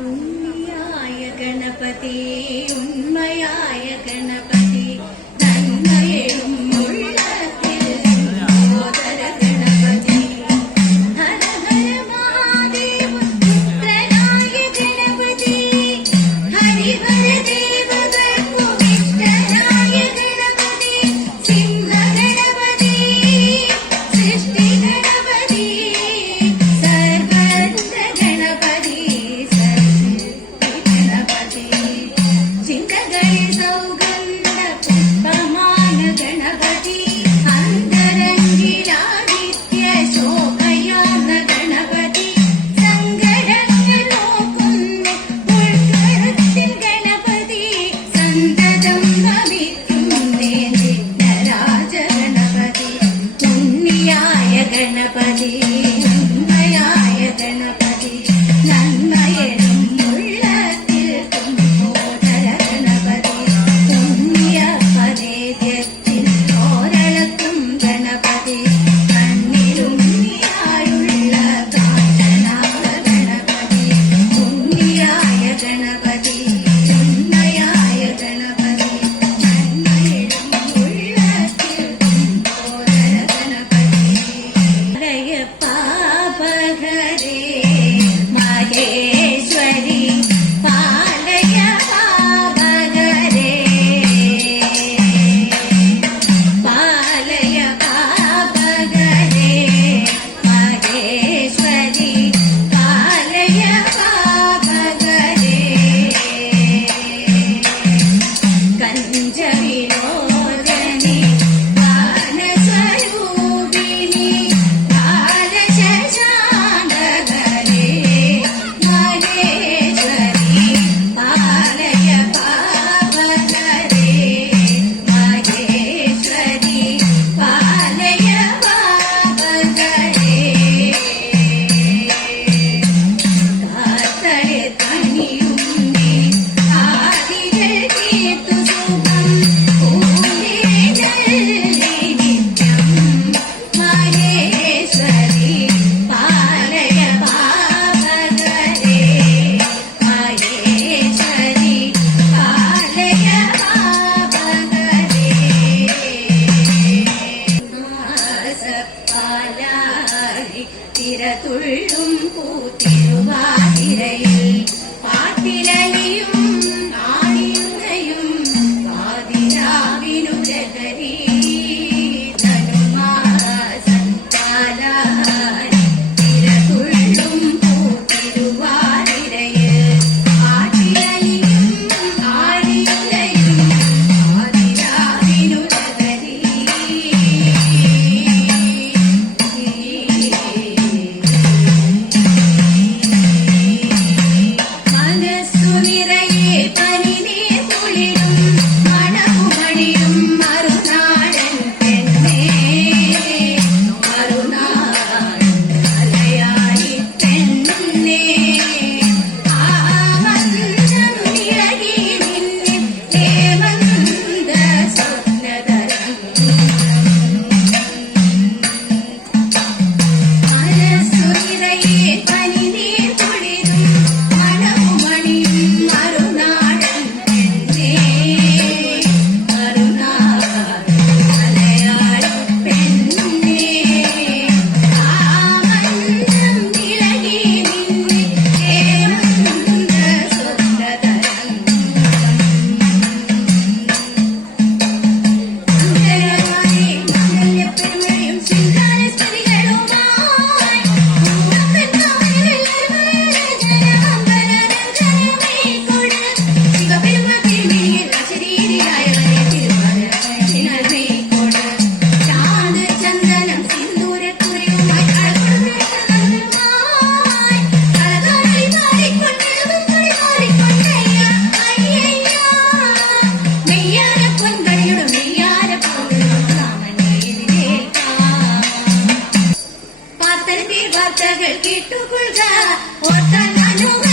ഉണ്ണിയായ ഗണപതി ഉണ്മയായ ഗണപതി നന്മയും ഉള്ളത്തിൽ സോദര ഗണപതി ഹര ഹര മഹാദേവ പുത്രനായ ഗണപതി ഹരിഹര ദേവകൾക്കും ഇഷ്ടനായ ഗണപതി സിംഹ ഗണപതി സൃഷ്ടി ഗണപതി സർവത്ര ഗണപതി ചിന്തകളിൽ സൗഗന്ധ പുഷ്പമാന ഗണപതി അന്തരംഗിലാദിത്യ ശോഭയാർന്ന ഗണപതി സങ്കടങ്ങൾ നോക്കുന്ന ഉൾക്കടത്തിൻ ഗണപതി സന്തതം ഭവിക്കുന്നേ വിഘ്നരാജ ഗണപതി ഉണ്ണിയായ ഗണപതി ഉണ്മയായ ഗണപതി നന്മയനും ഉള്ളത്തിൽ കുംഭോദര ഗണപതി പുണ്യ പരേദ്യത്തിൽ ഓരളക്കും ഗണപതി കണ്ണിലുണ്ണിയായുള്ള കാഞ്ചനാഭ ഗണപതി ഉണ്ണിയായ ഗണപതി ഉണ്മയായ ഗണപതി നന്മയനും ഉള്ളത്തിൽ കുംഭോദര ഗണപതി ഹരയ പാപഹരേ മഹേശ്വരി പാലയ പാപഹരേ പാലയ പാപഹരേ മഹേശ്വരി പാലയ പാപഹരേ കഞ്ചവിലോചനി ഗാനസ്വരൂപിണി ബാലശശാങ്കധരേ മഹേശ്വരി പാലയ പാപഹരേ മഹേശ്വരി പാലയ പാപഹരേ കാത്തളെ കണിയുണ്ണി ആദികൾ കീർത്തു സുഖം പൂജേജല്ലി നിത്യം മഹേശ്വരി പാലയ പാപഹരേ മഹേശ്വരി പാലയ പാപഹരേ മാസപ്പാലാഴി തിരതുള്ളും പൂത്തിരുവാതിരയിൽ പാട്ടിലലിയും ആണിയുറയും പാതിരാവിനുരകരീ ധനുമാസപ്പാലാഴി തിരതുള്ളും പൂത്തിരുവാതിരയിൽ പാട്ടിലലിയും ആണിയുറയും പാതിരാവിനുരകരീ മനസ്സു നിറയെ പനിനീർ കുളിരും മണമുമണിയും മറുനാടൻ പെണ്ണേ മറുനാടൻ മലയാളി പെണ്ണേ ആമന്ദം ഇളകി നിന്നെ ഹേമന്ത സ്വപ്നതരംഗം മനസ്സു നിറയെ പനിനീർ കുളിരും മണമുമണിയും മറുനാടൻ പെണ്ണേ മറുനാടൻ മലയാളി പെണ്ണേ ആമന്ദം ഇളകി നിന്നെ ഹേമന്ത സ്വപ്നതരംഗം സുന്ദരമായി മംഗല്യപ്പെരുമഴയും ശൃംഗാരസ്തുതികളുമായി ശിവപെരുമതിരിമേൽ അശരീരിയായവരെ തിരുവാതിരമേക്കോട് ചാന്ത് ചന്ദനം സിന്ദൂരക്കുറിയുമായി കളകാലി മാറിക്കൊണ്ടിടും മാറിക്കൊണ്ടയ്യ അയ്യയ്യ നെയ്യാര പൊൻകളിയുടെ നെയ്യാര പോകുന്നു രാമനെ എതിരേൽക്കാം പാർത്തൽ വാർത്തകൾ കേട്ടുകൊള്ളുക ഓർത്താൽ മനോഹര